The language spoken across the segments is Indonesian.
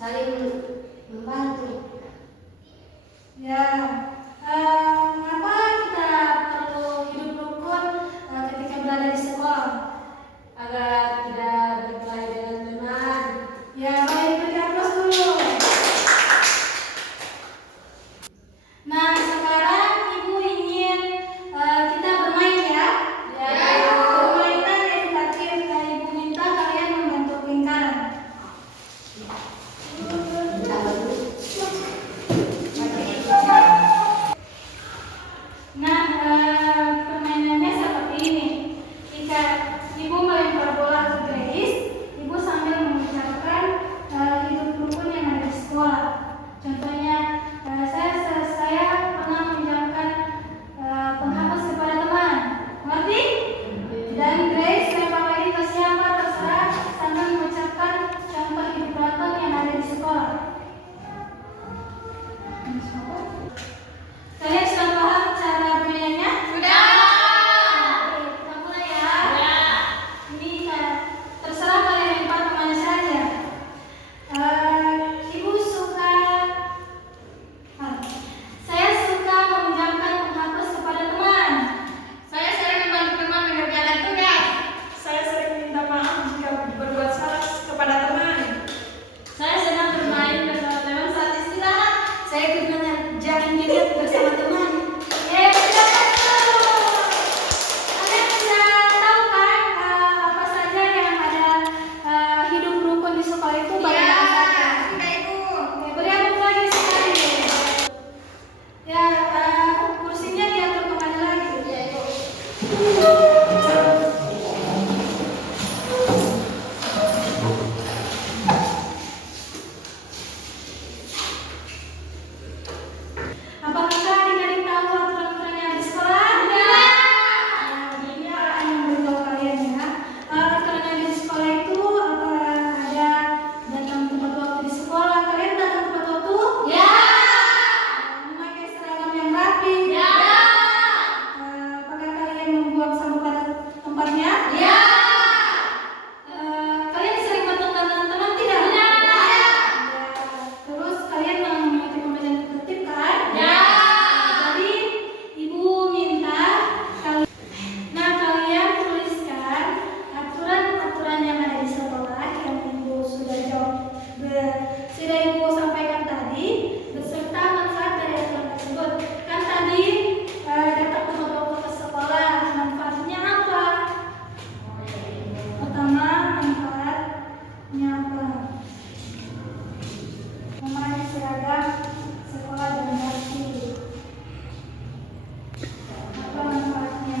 saling membantu. Ya, mengapa kita perlu hidup rukun ketika berada di sekolah? Agar tidak berkelahi dengan teman. Ya, baik, beri aplaus dulu. Nah, sekarang Ibu ingin kita bermain ya? Ya. Permainan edukatif. Ibu minta kalian membentuk lingkaran. Nah, permainannya seperti ini. Jika Ibu melempar bola ke Grace, Ibu sambil mengucapkan hidup rukun yang ada di sekolah. Contohnya, saya pernah mengucapkan penghapus kepada teman. Ngerti? Dan Grace lempar lagi ke siapa terserah sambil mengucapkan contoh hidup rukun yang ada di sekolah. Kalian sudah paham cara bermainnya? Sudah. Oke, kita mulai ya. Ini terserah kalian lempar kemana saja. Ibu suka, saya suka meminjamkan penghapus kepada teman. Saya sering membantu teman mengerjakan tugas. Saya sering minta maaf jika berbuat salah kepada teman. Saya senang bermain bersama teman saat istirahat. Saya ikut mengerjakan tugas bersama teman. Kalian sudah tahu kan apa saja yang ada hidup rukun di sekolah itu? Iya, Bagaimana saja? sudah Ibu. Oke, beri aku lagi sekali. Ya, kursinya diatur kemana lagi? Iya Ibu. Apakah adik-adik tahu aturan-aturan yang ada di sekolah? Iya. Ini yang memberitahu kalian ya. Aturan yang ada di sekolah itu ada datang tepat waktu di sekolah. Kalian datang tepat waktu? Ya. Memakai seragam yang rapi. Ya. Apakah kalian membuang sampah pada tempatnya? Ya. Kalian sering bertengkar dengan teman tidak? Ya. Terus kalian mengikuti pembelajaran tertib kan? Ya. Jadi Ibu minta kalian tuliskan aturan-aturan yang ada di sekolah yang Ibu sudah Ibu sampaikan tadi beserta manfaat dari aturan tersebut. Kan tadi datang tepat waktu ke sekolah, manfaatnya apa? Pertama, manfaatnya apa? Memakai seragam sekolah dengan rapi. Apa manfaatnya?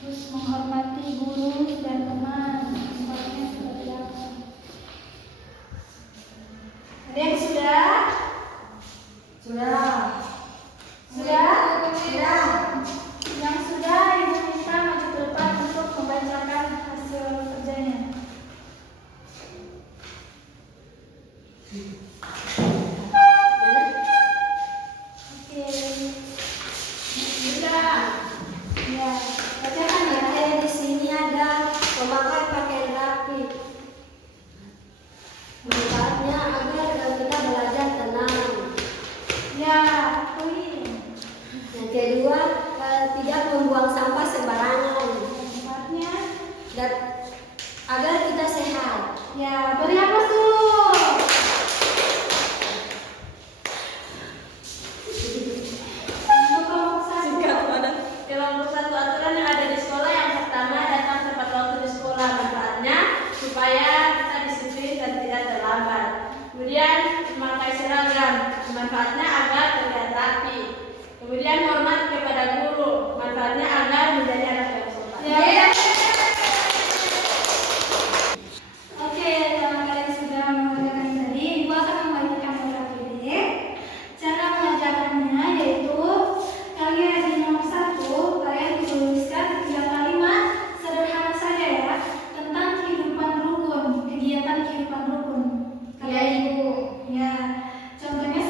Terus menghormati guru dan teman. Manfaatnya seperti apa? Ada yang sudah? Sudah. Sudah? Sudah. Yang sudah Ibu minta maju ke depan untuk membacakan hasil kerjanya. Oke. Sudah. Ya, bacakan ya. Di sini ada memakai pakaian rapi. Manfaatnya agar kita belajar tenang. Ya, poin. Yang kedua, tidak membuang sampah sembarangan Manfaatnya. dan agar kita sehat. Ya, beri aplaus dulu. Untuk kelompok satu. Kelompok satu aturan yang ada di sekolah yang pertama datang tepat waktu di sekolah. Manfaatnya supaya kita disiplin dan tidak terlambat. Kemudian memakai seragam. Manfaatnya agar terlihat rapi. Kemudian hormat kepada guru. Manfaatnya agar menjadi anak yang sopan. Ya. Oke, kalau kalian sudah mengerjakan tadi, Ibu akan membagikan beberapa ide. Cara mengajarkannya yaitu kalian di nomor 1, kalian tuliskan 3 kalimat sederhana saja ya tentang kehidupan rukun, kegiatan kehidupan rukun. Ya Ibu. Ya, contohnya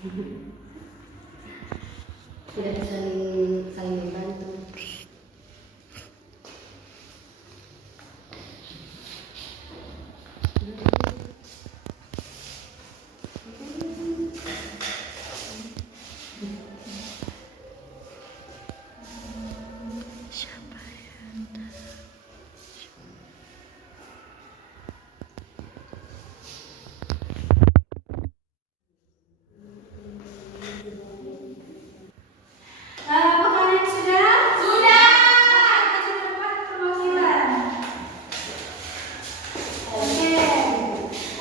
Tidak saling membantu. Apakah kalian sudah? Sudah. Kita sudah dapat perwakilan. Oke.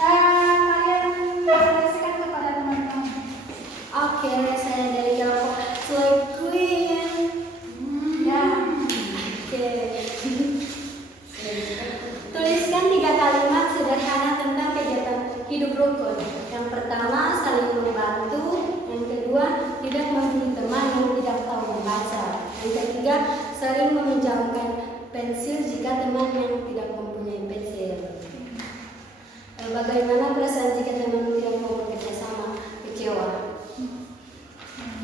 Kalian presentasikan kepada teman-teman. Oke, saya dari kelompok Soy Queen. Ya. Oke. Tuliskan 3 kalimat sederhana tentang kegiatan hidup rukun. Yang pertama, saling membantu. Yang kedua, tidak membunuh teman yang tidak tahu membaca. Yang ketiga, sering meminjamkan pensil jika teman yang tidak mempunyai pensil. Bagaimana perasaan jika teman tidak mau bekerja sama? Kecewa.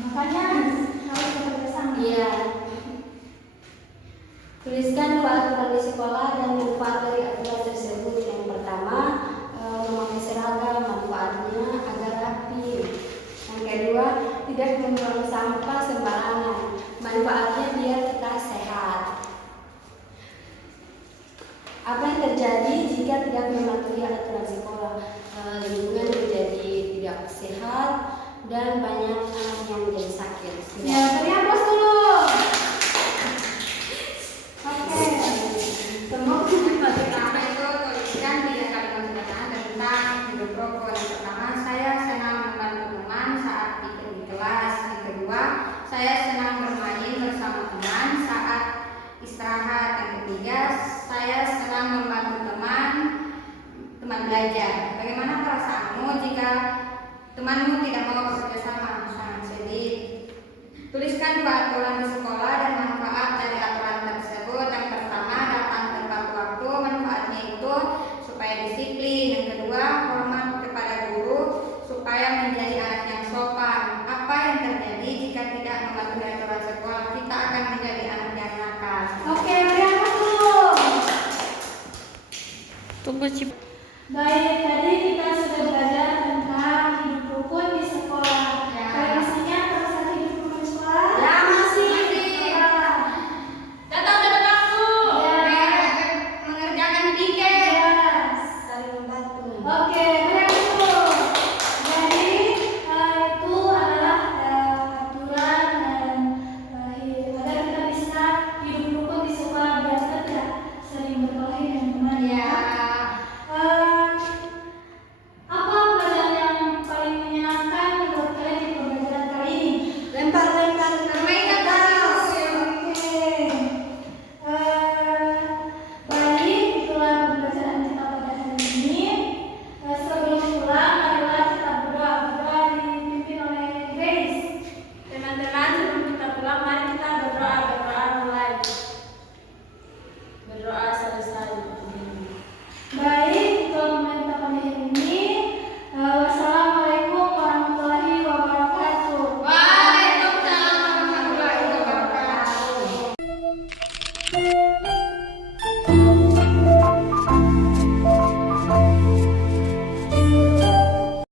Makanya harus bekerja sama. Iya. Tuliskan 2 aturan di sekolah dan manfaat dari aturan tersebut. Yang pertama, memakai seragam, manfaatnya agar rapi. Yang kedua, tidak membuang sampah sembarangan, manfaatnya biar kita sehat. Apa yang terjadi jika tidak mematuhi aturan sekolah? Lingkungan menjadi tidak sehat dan banyak anak yang menjadi sakit. Ya, beri aplaus dulu. Oke. Semua pertama itu tuliskan 3 kalimat sederhana tentang hidup rukun. Yang pertama, saya senang membantu teman saat di kelas. Yang kedua, saya senang bermain bersama teman saat istirahat. Yang ketiga, saya senang membantu teman belajar. Bagaimana perasaanmu jika temanmu tidak mau bekerja sama? Sangat sedih. Tuliskan 2 aturan di sekolah dan manfaat dari aturan tersebut. Yang pertama, datang tepat waktu. Manfaatnya itu supaya disiplin.